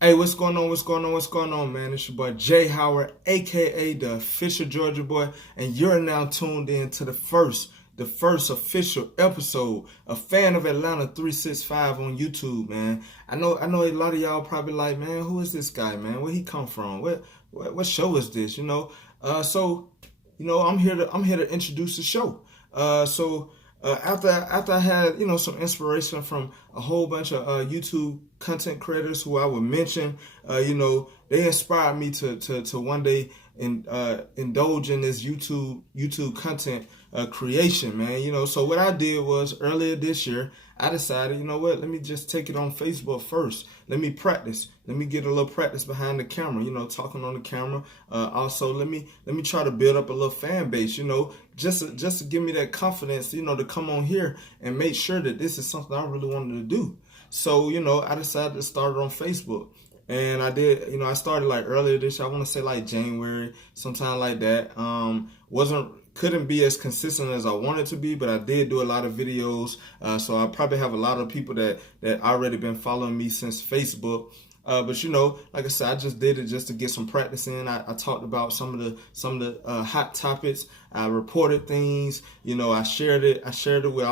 Hey, what's going on? What's going on? What's going on, man? It's your boy Jay Howard, aka the official Georgia boy, and you're now tuned in to the first official episode of Fan of Atlanta 365 on YouTube, man. I know a lot of y'all probably like, man, who is this guy, man? Where he come from? What show is this? I'm here to introduce the show. After I had some inspiration from a whole bunch of YouTube content creators who I would mention, they inspired me to one day indulge in this YouTube content creation, man. So what I did was earlier this year I decided, let me just take it on Facebook first. Let me practice. Let me get a little practice behind the camera, talking on the camera. Also, let me try to build up a little fan base, just to give me that confidence, to come on here and make sure that this is something I really wanted to do. So, I decided to start it on Facebook. And I did, I started like earlier this year. I want to say like January, sometime like that. Couldn't be as consistent as I wanted to be, but I did do a lot of videos. So I probably have a lot of people that already been following me since Facebook. But like I said, I just did it just to get some practice in. I talked about some of the hot topics. I reported things. I shared it. I shared it with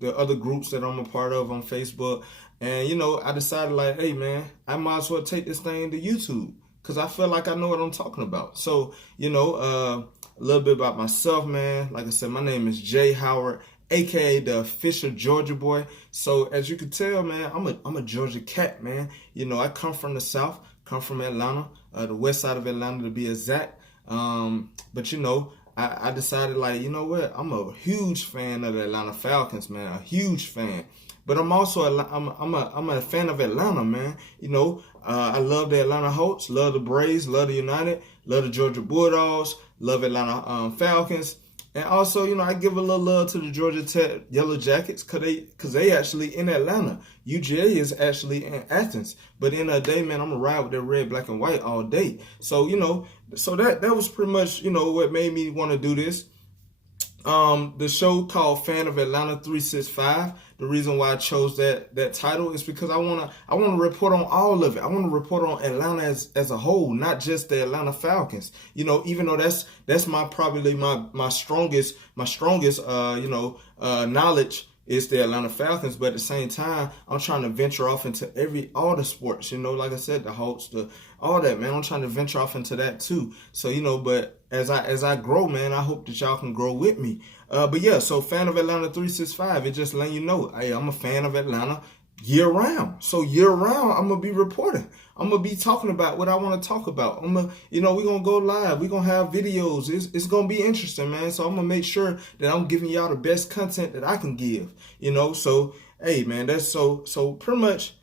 the other groups that I'm a part of on Facebook. And I decided like, hey man, I might as well take this thing to YouTube because I feel like I know what I'm talking about. So a little bit about myself, man. Like I said, my name is Jay Howard, aka the official Georgia boy. So as you can tell, man, I'm a Georgia cat, man. I come from the South, come from Atlanta, the west side of Atlanta to be exact. But I decided like, you know what? I'm a huge fan of the Atlanta Falcons, man. A huge fan. But I'm also I'm a fan of Atlanta, man. I love the Atlanta Hawks, love the Braves, love the United, love the Georgia Bulldogs, love Atlanta Falcons, and also I give a little love to the Georgia Tech Yellow Jackets because they actually in Atlanta. UGA is actually in Athens, but in a day, man, I'm gonna ride with their red, black, and white all day. So so that was pretty much what made me want to do this. The show called Fan of Atlanta 365. The reason why I chose that title is because I wanna report on all of it. I want to report on Atlanta as a whole, not just the Atlanta Falcons. Even though that's probably my strongest knowledge is the Atlanta Falcons, but at the same time, I'm trying to venture off into all the sports. Like I said, the Hawks, all that, man. I'm trying to venture off into that too. So but as I grow, man, I hope that y'all can grow with me. But yeah, so Fan of Atlanta 365, it just letting you know, hey, I'm a fan of Atlanta year round. So year round, I'm gonna be reporting. I'm gonna be talking about what I want to talk about. We're gonna go live. We're gonna have videos. It's gonna be interesting, man. So I'm gonna make sure that I'm giving y'all the best content that I can give. So hey, man, that's so pretty much.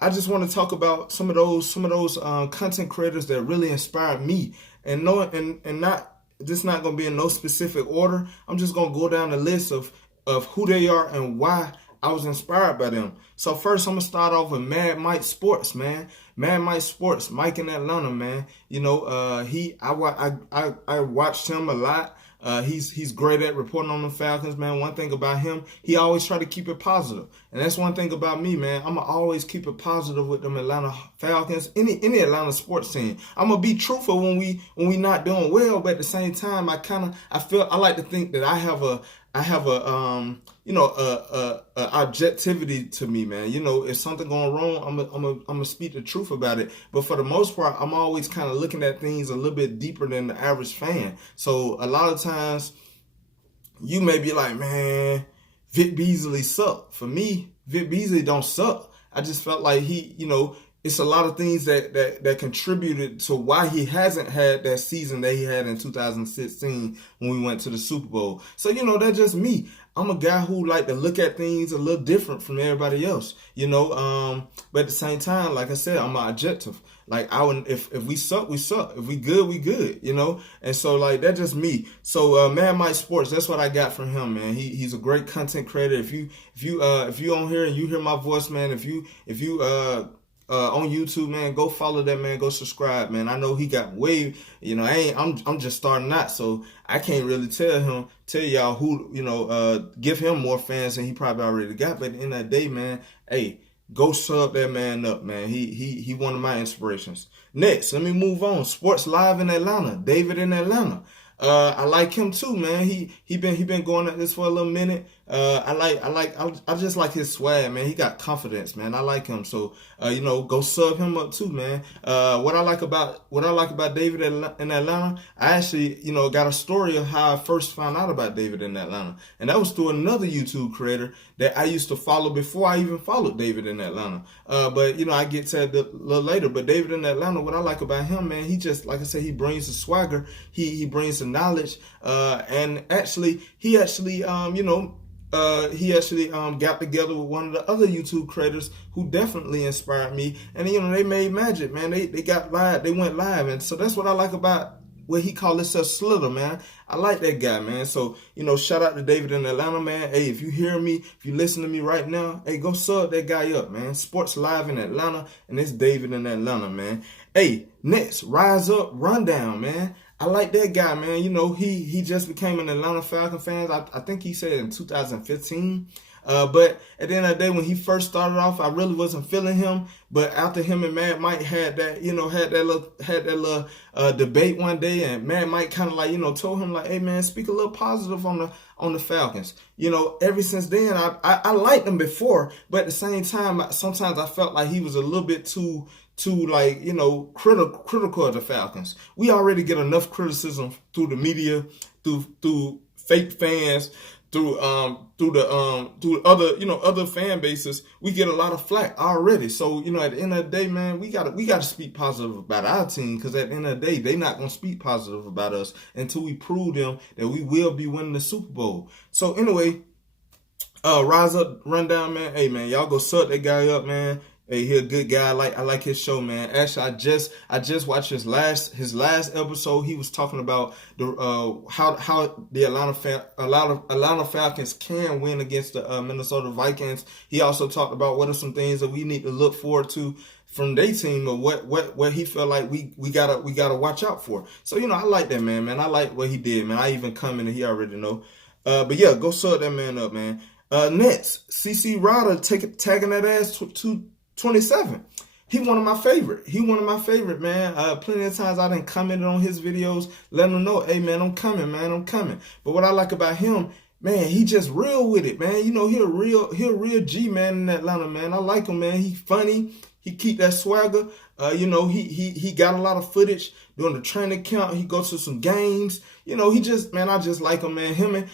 I just want to talk about some of those content creators that really inspired me, and not this not gonna be in no specific order. I'm just gonna go down the list of who they are and why I was inspired by them. So first, I'm gonna start off with Mad Mike Sports, man. Mad Mike Sports, Mike in Atlanta, man. I watched him a lot. He's great at reporting on the Falcons, man. One thing about him, he always try to keep it positive, and that's one thing about me, man. I'ma always keep it positive with them Atlanta Falcons, any Atlanta sports team. I'ma be truthful when we not doing well, but at the same time, I like to think that I have a objectivity to me, man. If something going wrong, I'm gonna speak the truth about it. But for the most part, I'm always kind of looking at things a little bit deeper than the average fan. So a lot of times, you may be like, man, Vic Beasley suck. For me, Vic Beasley don't suck. I just felt like it's a lot of things that contributed to why he hasn't had that season that he had in 2016 when we went to the Super Bowl. So, that's just me. I'm a guy who like to look at things a little different from everybody else, but at the same time, like I said, I'm an objective. Like if we suck, we suck. If we good, we good, And so like that's just me. So Mad Mike Sports, that's what I got from him, man. He's a great content creator. If you on here and you hear my voice, man, if you on YouTube, man, go follow that man, go subscribe, man. I know he got way, I'm just starting out, so I can't really tell y'all who, give him more fans than he probably already got. But at the end of the day, man, hey, Go sub that man up, man. He one of my inspirations. Next, let me move on. Sports Live in Atlanta. David in Atlanta. I like him too, man. He been going at this for a little minute. I just like his swag, man. He got confidence, man. I like him. So go sub him up too, man. What I like about David in Atlanta, I actually, got a story of how I first found out about David in Atlanta. And that was through another YouTube creator that I used to follow before I even followed David in Atlanta. But I get to that a little later. But David in Atlanta, what I like about him, man, he just, like I said, he brings the swagger, he brings the knowledge, and actually, he actually got together with one of the other YouTube creators who definitely inspired me, and they made magic, man. They got live, they went live, and so that's what I like about what he called himself, Slither, man. I like that guy, man. So shout out to David in Atlanta, man. Hey, if you hear me, if you listen to me right now, hey, go sub that guy up, man. Sports Live in Atlanta, and it's David in Atlanta, man. Hey, next, Rise Up Rundown, man. I like that guy, man. He just became an Atlanta Falcons fan. I think he said in 2015. But at the end of the day, when he first started off, I really wasn't feeling him. But after him and Mad Mike had that little debate one day, and Mad Mike kind of told him hey man, speak a little positive on the Falcons. Ever since then, I liked him before, but at the same time, sometimes I felt like he was a little bit too critical of the Falcons. We already get enough criticism through the media, through fake fans, through other fan bases. We get a lot of flack already. So at the end of the day, man, we gotta speak positive about our team, because at the end of the day, they not gonna speak positive about us until we prove them that we will be winning the Super Bowl. So anyway, Rise Up Rundown, man. Hey man, y'all go sub that guy up, man. Hey, he a good guy. I like his show, man. Actually, I just watched his last episode. He was talking about the how the Atlanta Falcons can win against the Minnesota Vikings. He also talked about what are some things that we need to look forward to from their team, or what he felt like we gotta watch out for. So I like that, man. I like what he did, man. I even commented, he already know. But yeah, go sub that man up, man. Next, CC Rider tagging that ass to 27. He one of my favorite, man. Plenty of times I done commented on his videos, letting him know, hey man, I'm coming, man, I'm coming. But what I like about him, man, he just real with it, man. He a real G, man, in Atlanta, man. I like him, man. He funny. He keep that swagger. He got a lot of footage during the training camp. He goes to some games. I just like him, man. Him and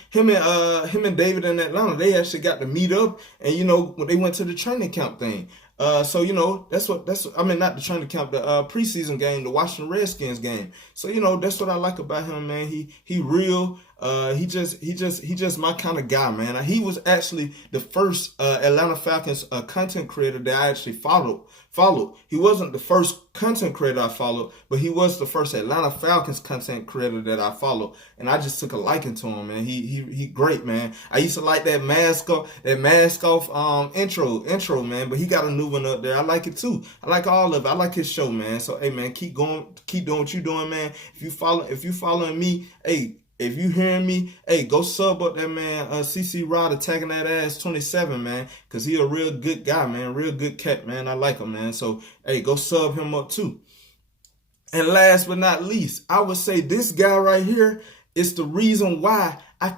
David in Atlanta, they actually got to meet up, and when they went to the training camp thing. Not the training camp, the preseason game, the Washington Redskins game. So that's what I like about him, man. He real. He just my kind of guy, man. He was actually the first Atlanta Falcons content creator that I actually followed. He wasn't the first content creator I followed, but he was the first Atlanta Falcons content creator that I followed, and I just took a liking to him, man. He great, man. I used to like that mask off intro, man, but he got a new one up there. I like it too. I like all of it. I like his show, man. So hey, man, keep doing what you doing, man. If you following me, hey. If you hearing me, hey, go sub up that man, CC Rider tagging that ass 27, man, because he a real good guy, man, real good cat, man. I like him, man. So, hey, go sub him up too. And last but not least, I would say this guy right here is the reason why I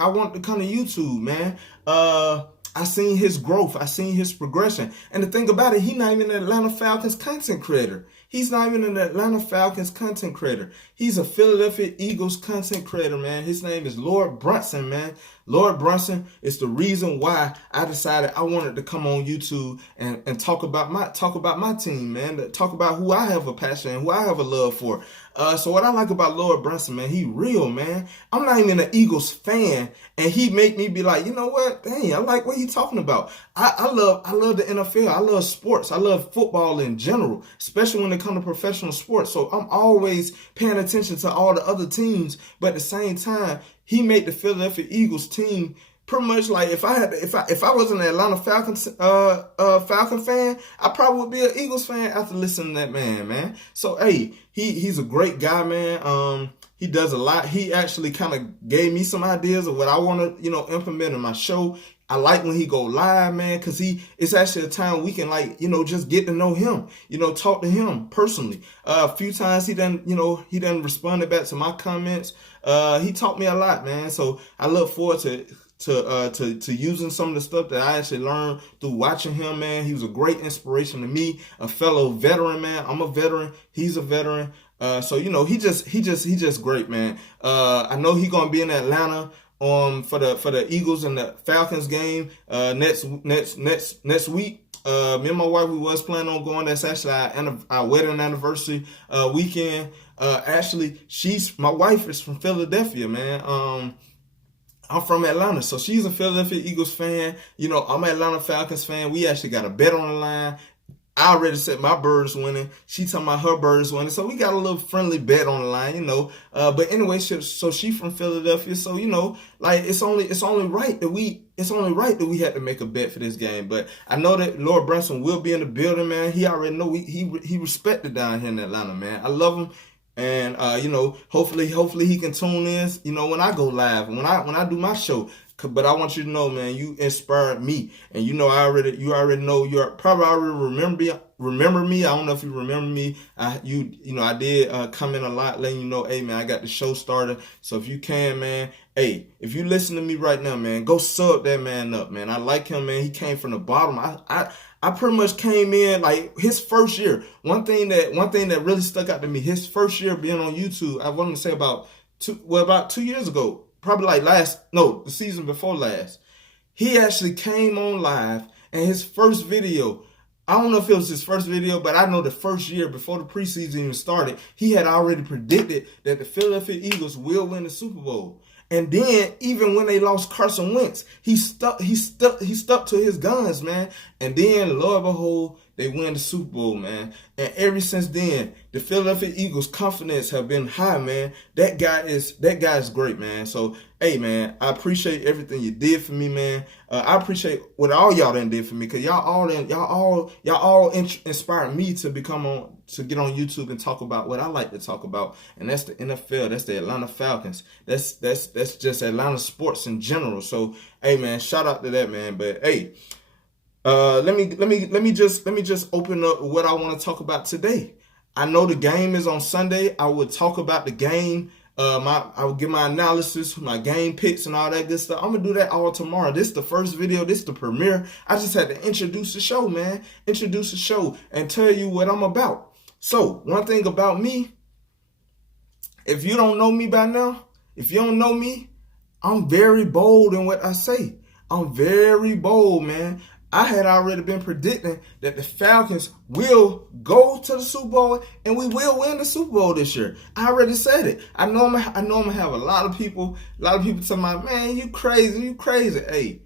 want to come to YouTube, man. I seen his growth. I seen his progression. And the thing about it, he's not even an Atlanta Falcons content creator. He's not even an Atlanta Falcons content creator. He's a Philadelphia Eagles content creator, man. His name is Lord Brunson, man. Lord Brunson is the reason why I decided I wanted to come on YouTube and talk about my team, man. To talk about who I have a passion and who I have a love for. So what I like about Lord Brunson, man, he real, man. I'm not even an Eagles fan, and he make me be like, you know what? Dang, I like what he talking about. I love the NFL. I love sports. I love football in general, especially when it comes to professional sports. So I'm always paying attention to all the other teams, but at the same time, he made the Philadelphia Eagles team pretty much like if I wasn't an Atlanta Falcons Falcon fan, I probably would be an Eagles fan after listening to that man. So hey, he's a great guy, man. He does a lot. He actually kind of gave me some ideas of what I want to, implement in my show. I like when he go live, man, because it's actually a time we can, like, just get to know him, talk to him personally. A few times he done responded back to my comments. He taught me a lot, man. So I look forward to using some of the stuff that I actually learned through watching him, man. He was a great inspiration to me, a fellow veteran, man. I'm a veteran. He's a veteran. So he just great, man. I know he gonna be in Atlanta for the Eagles and the Falcons game next week. Me and my wife, we was planning on going. That's actually our wedding anniversary weekend. Actually, my wife is from Philadelphia, man. I'm from Atlanta, so she's a Philadelphia Eagles fan. I'm an Atlanta Falcons fan. We actually got a bet on the line. I already said my Birds winning. She talking about her Birds winning. So we got a little friendly bet on the line, But anyway, so she from Philadelphia. So, like it's only right that we had to make a bet for this game. But I know that Lord Brunson will be in the building, man. He already know he respected down here in Atlanta, man. I love him. And hopefully he can tune in, when I go live, when I do my show. But I want you to know, man, you inspired me, and you already know, you probably already remember me. I don't know if you remember me. I did comment a lot, letting you know, hey man, I got the show started. So if you can, man, hey, if you listen to me right now, man, go sub that man up, man. I like him, man. He came from the bottom. I pretty much came in like his first year. One thing that really stuck out to me, his first year being on YouTube, I wanted to say about 2 years ago. Probably the season before last, he actually came on live, and his first video, I don't know if it was his first video, but I know the first year before the preseason even started, he had already predicted that the Philadelphia Eagles will win the Super Bowl. And then even when they lost Carson Wentz, he stuck to his guns, man. And then, Lord behold, they win the Super Bowl, man. And ever since then, the Philadelphia Eagles' confidence have been high, man. That guy is great, man. So, hey, man, I appreciate everything you did for me, man. I appreciate what all y'all done did for me, because y'all all inspired me to get on YouTube and talk about what I like to talk about, and that's the NFL. That's the Atlanta Falcons. That's just Atlanta sports in general. So, hey, man, shout out to that, man. But hey, let me just open up what I want to talk about today. I know the game is on Sunday. I will talk about the game. I will give my analysis, my game picks, and all that good stuff. I'm gonna do that all tomorrow. This is the first video. This is the premiere. I just had to introduce the show, man. Introduce the show and tell you what I'm about. So, one thing about me, if you don't know me by now, if you don't know me, I'm very bold in what I say. I'm very bold, man. I had already been predicting that the Falcons will go to the Super Bowl and we will win the Super Bowl this year. I already said it. I know I'm gonna have a lot of people telling me, man, you crazy. Hey,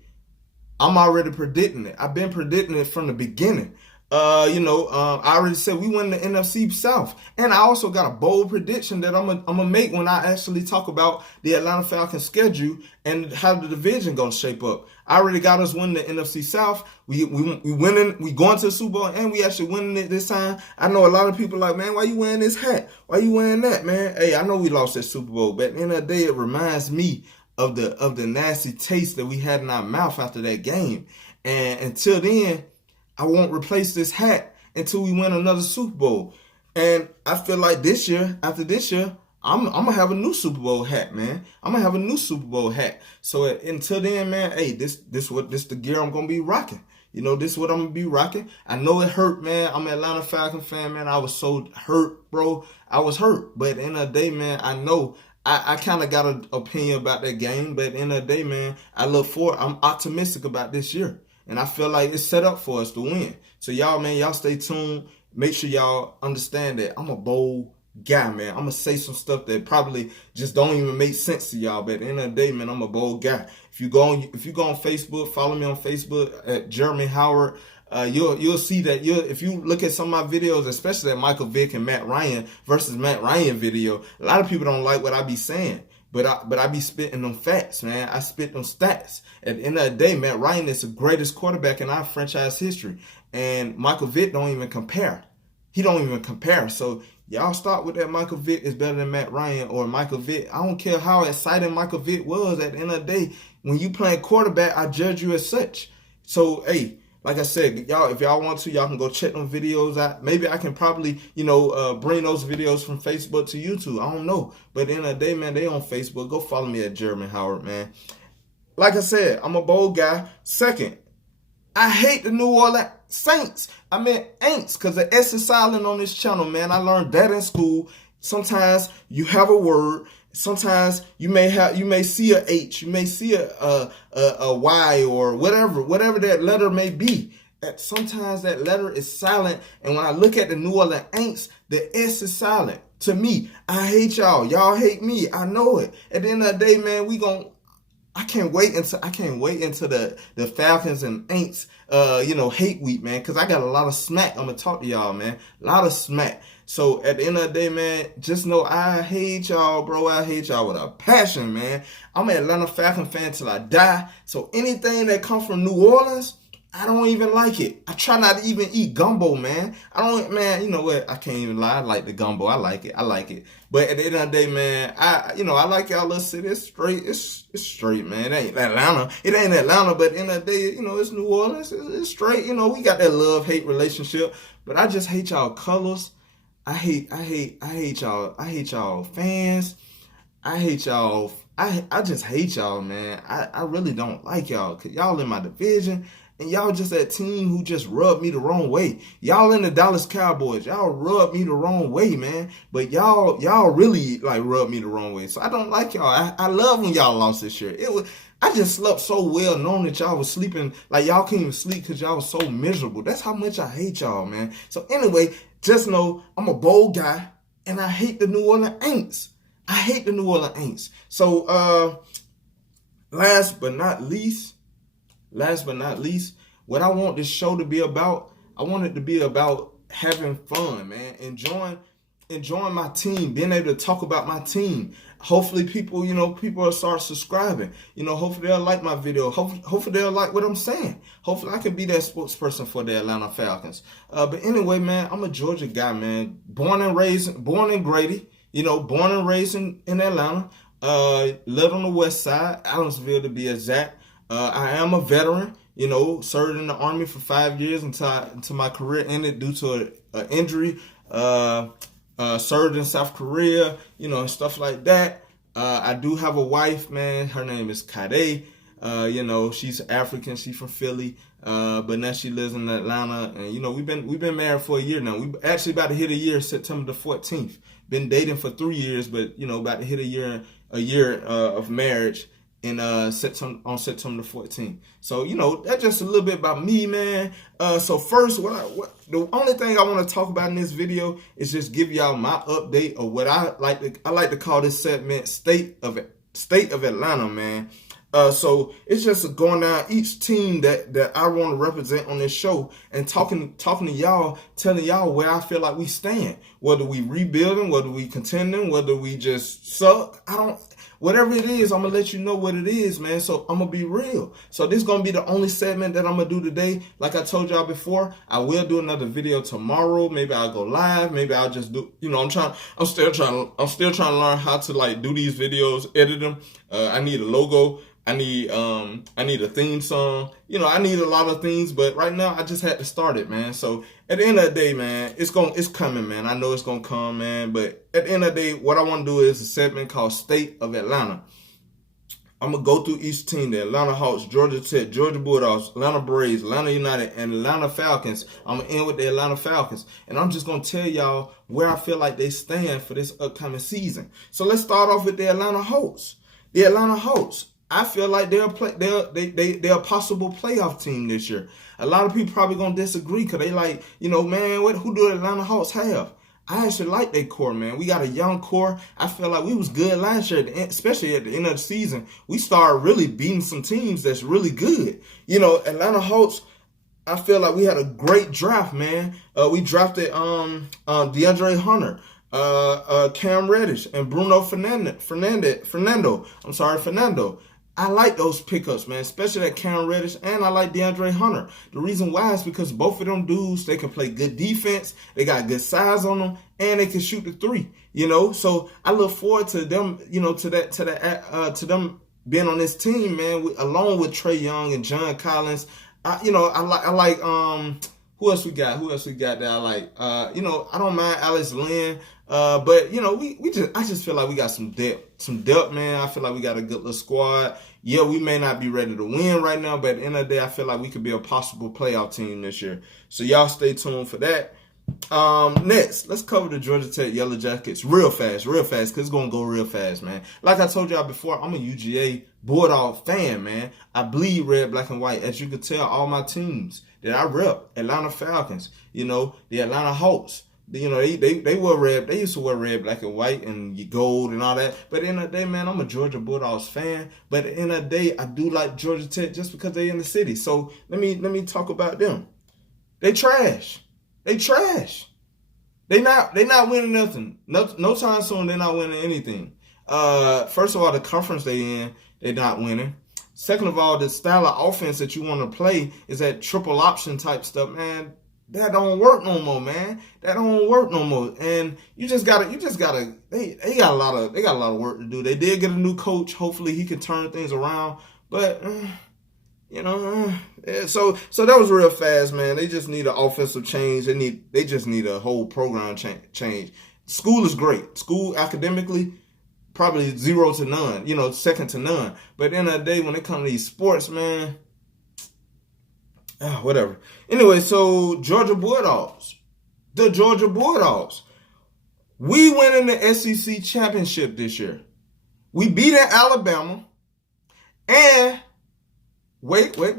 I'm already predicting it. I've been predicting it from the beginning. I already said we win the NFC South, and I also got a bold prediction that I'm gonna make when I actually talk about the Atlanta Falcons schedule and how the division gonna shape up. I already got us winning the NFC South. We winning. We going to the Super Bowl, and we actually winning it this time. I know a lot of people like, man, why you wearing this hat? Why you wearing that, man? Hey, I know we lost that Super Bowl, but at the end of the day, it reminds me of the nasty taste that we had in our mouth after that game. And until then, I won't replace this hat until we win another Super Bowl. And I feel like after this year, I'm going to have a new Super Bowl hat, man. I'm going to have a new Super Bowl hat. So until then, man, hey, this the gear I'm going to be rocking. This is what I'm going to be rocking. I know it hurt, man. I'm an Atlanta Falcons fan, man. I was so hurt, bro. I was hurt. But at the end of the day, man, I know I kind of got an opinion about that game. But at the end of the day, man, I'm optimistic about this year. And I feel like it's set up for us to win. So y'all, man, y'all stay tuned. Make sure y'all understand that I'm a bold guy, man. I'm going to say some stuff that probably just don't even make sense to y'all. But at the end of the day, man, I'm a bold guy. If you go on Facebook, follow me on Facebook at Jeremy Howard. You'll see that if you look at some of my videos, especially that Michael Vick and Matt Ryan versus Matt Ryan video, a lot of people don't like what I be saying. But I be spitting them facts, man. I spit them stats. At the end of the day, Matt Ryan is the greatest quarterback in our franchise history. And Michael Vick don't even compare. He don't even compare. So y'all start with that Michael Vick is better than Matt Ryan or Michael Vick. I don't care how exciting Michael Vick was. At the end of the day, when you playing quarterback, I judge you as such. So, hey, like I said, y'all, if y'all want to, y'all can go check them videos out. Maybe I can probably, bring those videos from Facebook to YouTube. I don't know. But at the end of the day, man, they on Facebook. Go follow me at Jeremy Howard, man. Like I said, I'm a bold guy. Second, I hate the New Orleans Saints. I mean, Aints, because the S is silent on this channel, man. I learned that in school. Sometimes you have a word. Sometimes you may see a H, you may see a Y or whatever that letter may be. Sometimes that letter is silent, and when I look at the New Orleans Aints, the S is silent. To me, I hate y'all. Y'all hate me. I know it. At the end of the day, man, I can't wait until the Falcons and Aints hate week, man, because I got a lot of smack. I'm gonna talk to y'all, man. A lot of smack. So at the end of the day, man, just know I hate y'all, bro. I hate y'all with a passion, man. I'm an Atlanta Falcon fan till I die. So anything that comes from New Orleans, I don't even like it. I try not to even eat gumbo, man. You know what? I can't even lie. I like the gumbo. I like it. But at the end of the day, man, I like y'all little city. It's straight. It's straight, man. It ain't Atlanta. It ain't Atlanta, but at the end of the day, it's New Orleans. It's straight. We got that love-hate relationship. But I just hate y'all colors. I hate y'all. I hate y'all fans. I hate y'all. I just hate y'all, man. I really don't like y'all. Cause y'all in my division. And y'all just that team who just rubbed me the wrong way. Y'all in the Dallas Cowboys. Y'all rubbed me the wrong way, man. But y'all really like rubbed me the wrong way. So I don't like y'all. I love when y'all lost this year. I just slept so well knowing that y'all was sleeping. Like y'all can't even sleep because y'all was so miserable. That's how much I hate y'all, man. So anyway, just know I'm a bold guy and I hate the New Orleans Aints. I hate the New Orleans Aints. So last but not least, what I want this show to be about, I want it to be about having fun, man. Enjoying my team, being able to talk about my team. Hopefully people will start subscribing. Hopefully they'll like my video. Hopefully they'll like what I'm saying. Hopefully I can be that spokesperson for the Atlanta Falcons. But anyway, man, I'm a Georgia guy, man. Born in Grady, born and raised in Atlanta. Lived on the west side, Adamsville to be exact. I am a veteran, served in the Army for 5 years until my career ended due to an injury. Served in South Korea, and stuff like that. I do have a wife, man. Her name is Kade. She's African. She's from Philly. But now she lives in Atlanta. And, we've been married for a year now. We actually about to hit a year September the 14th. Been dating for 3 years, but, about to hit a year of marriage on September the 14th. So, that's just a little bit about me, man. So first, the only thing I want to talk about in this video is just give y'all my update of what I like to call this segment State of Atlanta, man. So it's just going down each team that I want to represent on this show and talking to y'all, telling y'all where I feel like we stand, whether we rebuilding, whether we contending, whether we just suck. Whatever it is, I'm going to let you know what it is, man. So I'm going to be real. So this is going to be the only segment that I'm going to do today. Like I told y'all before, I will do another video tomorrow. Maybe I'll go live. Maybe I'll just do, I'm still trying to learn how to do these videos, edit them. I need a logo. I need a theme song. I need a lot of things, but right now I just had to start it, man. So at the end of the day, man, it's coming, man. I know it's gonna come, man. But at the end of the day, what I want to do is a segment called State of Atlanta. I'm gonna go through each team: the Atlanta Hawks, Georgia Tech, Georgia Bulldogs, Atlanta Braves, Atlanta United, and Atlanta Falcons. I'm gonna end with the Atlanta Falcons, and I'm just gonna tell y'all where I feel like they stand for this upcoming season. So let's start off with the Atlanta Hawks. The Atlanta Hawks. I feel like they're a possible playoff team this year. A lot of people probably gonna disagree because they like, man, who do the Atlanta Hawks have? I actually like their core, man. We got a young core. I feel like we was good last year, especially at the end of the season. We started really beating some teams that's really good. Atlanta Hawks, I feel like we had a great draft, man. We drafted DeAndre Hunter, Cam Reddish, and Bruno Fernando. I like those pickups, man, especially that Cam Reddish, and I like DeAndre Hunter. The reason why is because both of them dudes, they can play good defense, they got good size on them, and they can shoot the three, So I look forward to them, to them being on this team, man, along with Trae Young and John Collins. I like who else we got? Who else we got that I like? I don't mind Alex Lynn. But I just feel like we got some depth. Some depth, man. I feel like we got a good little squad. Yeah, we may not be ready to win right now, but at the end of the day, I feel like we could be a possible playoff team this year. So y'all stay tuned for that. Next, let's cover the Georgia Tech Yellow Jackets real fast, because it's going to go real fast, man. Like I told y'all before, I'm a UGA Bulldog fan, man. I bleed red, black, and white. As you can tell, all my teams that I rep, Atlanta Falcons, the Atlanta Hawks, they wear red. They used to wear red, black, and white, and gold and all that. But at the end of the day, man, I'm a Georgia Bulldogs fan. But at the end of the day, I do like Georgia Tech just because they're in the city. So let me talk about them. They trash. They trash. They not winning nothing. No time soon. They're not winning anything. First of all, the conference they in, they're not winning. Second of all, the style of offense that you want to play is that triple option type stuff, man. That don't work no more, man. That don't work no more. And you just gotta. They got a lot of work to do. They did get a new coach. Hopefully, he can turn things around. But so that was real fast, man. They just need an offensive change. They just need a whole program change. School is great. School academically, probably 0 to none. Second to none. But at the end of the day, when it comes to these sports, man. Whatever. Anyway, so Georgia Bulldogs. The Georgia Bulldogs. We went in the SEC championship this year. We beat Alabama. And wait for it.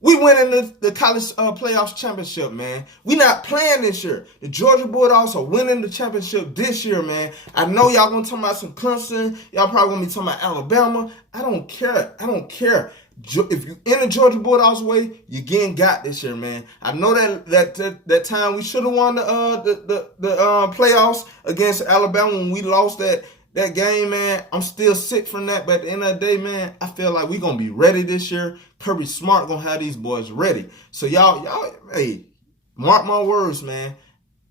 We went in the college playoffs championship, man. We not playing this year. The Georgia Bulldogs are winning the championship this year, man. I know y'all gonna talk about some Clemson. Y'all probably gonna be talking about Alabama. I don't care. If you in the Georgia Bulldogs way, you getting got this year, man. I know that time we should have won the playoffs against Alabama when we lost that game, man. I'm still sick from that, but at the end of the day, man, I feel like we gonna be ready this year. Kirby Smart gonna have these boys ready. So y'all, hey, mark my words, man.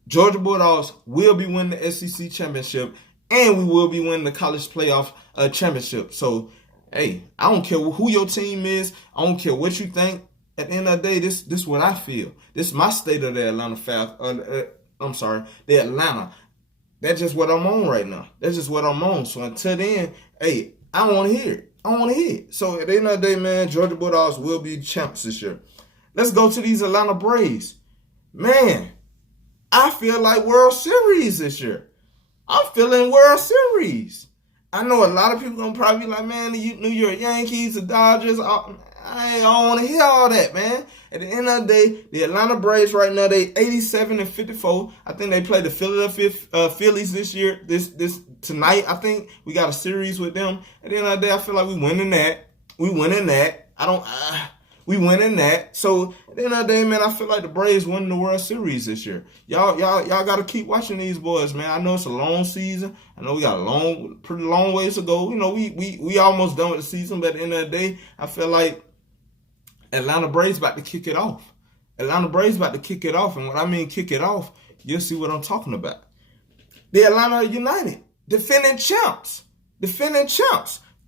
Georgia Bulldogs will be winning the SEC championship, and we will be winning the college playoff championship. So. Hey, I don't care who your team is. I don't care what you think. At the end of the day, this is what I feel. This is my state of the Atlanta the Atlanta. That's just what I'm on right now. That's just what I'm on. So until then, hey, I don't want to hear it. So at the end of the day, man, Georgia Bulldogs will be champs this year. Let's go to these Atlanta Braves. Man, I feel like World Series this year. I'm feeling World Series. I know a lot of people gonna probably be like, man, the New York Yankees, the Dodgers. I don't want to hear all that, man. At the end of the day, the Atlanta Braves right now, they 87-54. I think they play the Philadelphia Phillies this year. This tonight, I think we got a series with them. At the end of the day, I feel like we winning that. We winning that. So at the end of the day, man, I feel like the Braves winning the World Series this year. Y'all got to keep watching these boys, man. I know it's a long season. I know we got a pretty long ways to go. We almost done with the season, but at the end of the day, I feel like Atlanta Braves about to kick it off. And when I mean kick it off, you'll see what I'm talking about. The Atlanta United, defending champs.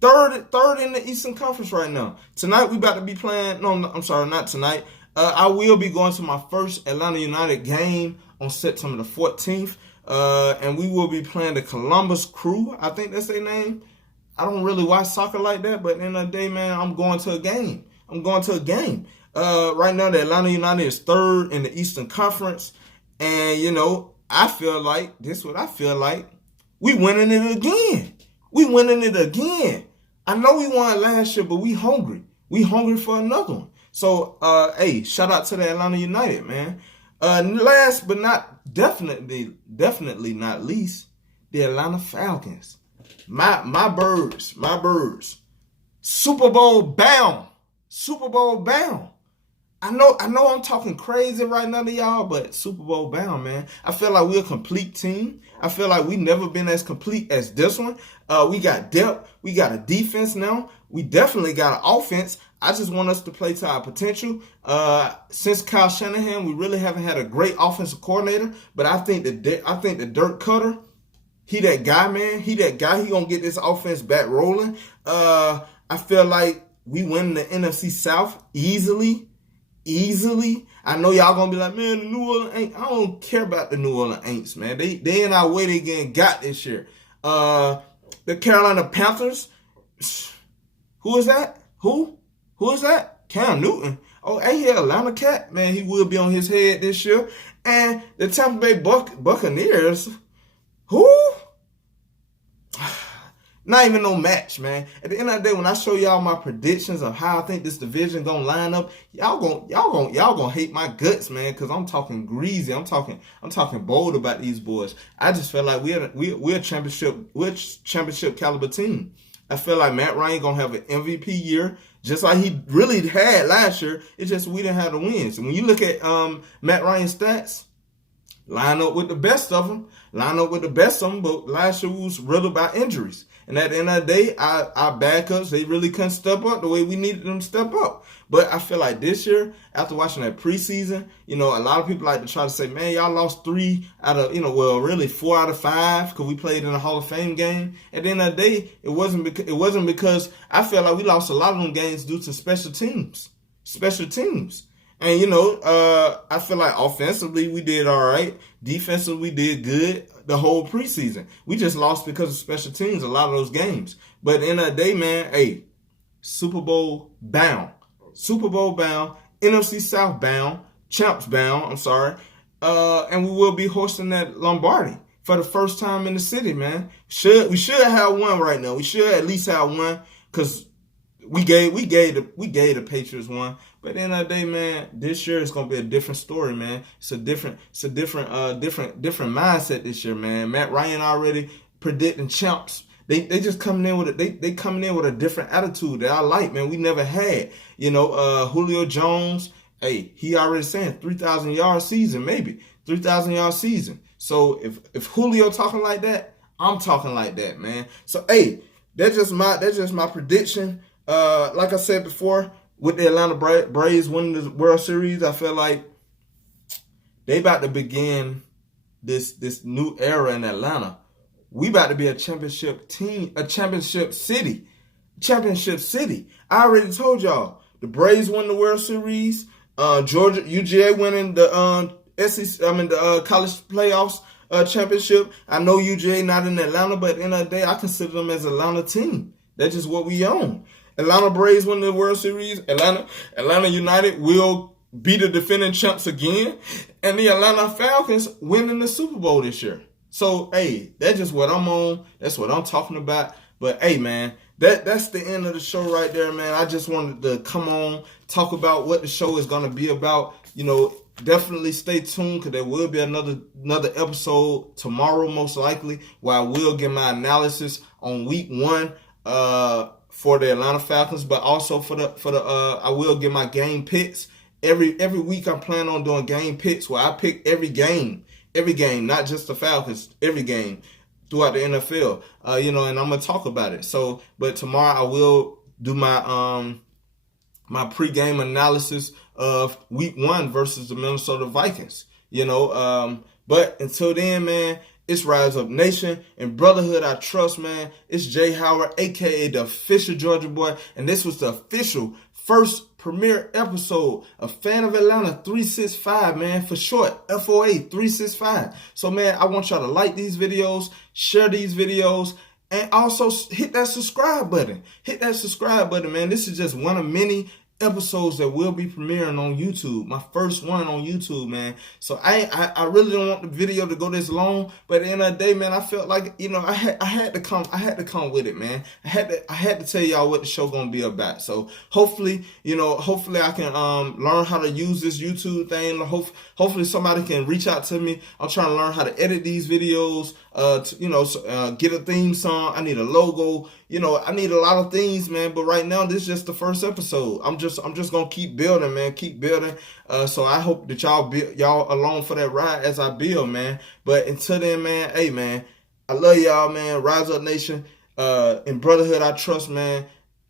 Third in the Eastern Conference right now. Tonight we about to be playing. No, I'm sorry, not tonight. I will be going to my first Atlanta United game on September the 14th. And we will be playing the Columbus Crew. I think that's their name. I don't really watch soccer like that, but at the end of the day, man, I'm going to a game. Right now, the Atlanta United is third in the Eastern Conference. And, I feel like, this is what I feel like. We winning it again. I know we won last year, but we hungry. We hungry for another one. So, hey, shout out to the Atlanta United, man. Last but definitely not least, the Atlanta Falcons. My birds. Super Bowl bound. I know I'm talking crazy right now to y'all, but Super Bowl bound, man. I feel like we're a complete team. I feel like we've never been as complete as this one. We got depth. We got a defense now. We definitely got an offense. I just want us to play to our potential. Since Kyle Shanahan, we really haven't had a great offensive coordinator, but I think the Dirk Cutter, He that guy, man. He that guy. He gonna get this offense back rolling. I feel like we win the NFC South easily. I know y'all gonna be like, man, the New Orleans Aints. I don't care about the New Orleans Aints, man. They in our way. They getting got this year. The Carolina Panthers. Who is that? Who is that? Cam Newton. Oh, hey, he Atlanta cat. Man, he will be on his head this year. And the Tampa Bay Buccaneers. Who? Not even no match, man. At the end of the day, when I show y'all my predictions of how I think this division gonna line up, y'all gonna hate my guts, man. Cause I'm talking greasy. I'm talking bold about these boys. I just feel like we're a championship caliber team. I feel like Matt Ryan gonna have an MVP year, just like he really had last year. It's just we didn't have the wins. And when you look at Matt Ryan's stats, line up with the best of them. But last year we was riddled by injuries. And at the end of the day, our backups, they really couldn't step up the way we needed them to step up. But I feel like this year, after watching that preseason, a lot of people like to try to say, man, y'all lost 3 out of, really 4 out of 5 because we played in a Hall of Fame game. At the end of the day, it wasn't because I feel like we lost a lot of them games due to special teams. And, I feel like offensively we did all right. Defensively we did good the whole preseason. We just lost because of special teams a lot of those games. But at the end of the day, man, hey, Super Bowl bound, NFC South bound, champs bound, and we will be hosting that Lombardi for the first time in the city, man. We should have one right now. We should at least have one because we gave the Patriots one. But at the end of the day, man, this year is gonna be a different story, man. It's a different mindset this year, man. Matt Ryan already predicting champs. They just coming in with a different attitude that I like, man. We never had. Julio Jones, hey, he already saying 3,000 yard season, maybe 3,000 yard season. So if Julio talking like that, I'm talking like that, man. So hey, that's just my prediction. Like I said before, with the Atlanta Braves winning the World Series, I feel like they about to begin this new era in Atlanta. We about to be a championship team, a championship city. I already told y'all, the Braves won the World Series. Georgia UGA winning the college playoffs championship. I know UGA not in Atlanta, but at the end of the day, I consider them as Atlanta team. That's just what we own. Atlanta Braves win the World Series. Atlanta United will be the defending champs again. And the Atlanta Falcons winning the Super Bowl this year. So, hey, that's just what I'm on. That's what I'm talking about. But, hey, man, that's the end of the show right there, man. I just wanted to come on, talk about what the show is going to be about. Definitely stay tuned because there will be another episode tomorrow, most likely, where I will give my analysis on week 1. For the Atlanta Falcons, but also for the I will give my game picks. Every week I'm planning on doing game picks where I pick every game, not just the Falcons, every game throughout the NFL. And I'm gonna talk about it. So, but tomorrow I will do my my pregame analysis of week 1 versus the Minnesota Vikings. But until then, man, it's Rise Up Nation and Brotherhood I Trust, man. It's Jay Howard, a.k.a. the official Georgia boy. And this was the official first premiere episode of Fan of Atlanta 365, man. For short, FOA 365. So, man, I want y'all to like these videos, share these videos, and also hit that subscribe button. Man. This is just one of many episodes that will be premiering on YouTube. My first one on YouTube, man. So I really don't want the video to go this long, but at the end of the day, man, I felt like, I had to come with it, man. I had to tell y'all what the show gonna be about. So hopefully I can learn how to use this YouTube thing. Hopefully somebody can reach out to me. I'm trying to learn how to edit these videos, get a theme song. I need a logo. I need a lot of things, man. But right now, this is just the first episode. I'm just gonna keep building, man. Keep building. So I hope that y'all along for that ride as I build, man. But until then, man, hey, man, I love y'all, man. Rise Up Nation, in Brotherhood I Trust, man.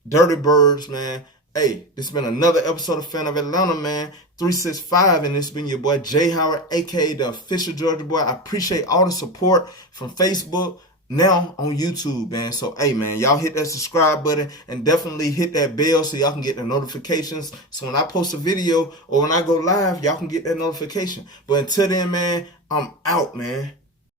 Dirty Birds, man. Hey, this has been another episode of Fan of Atlanta, man. 365, and it's been your boy Jay Howard, a.k.a. the official Georgia boy. I appreciate all the support from Facebook, now on YouTube, man. So, hey, man, y'all hit that subscribe button and definitely hit that bell so y'all can get the notifications. So when I post a video or when I go live, y'all can get that notification. But until then, man, I'm out, man.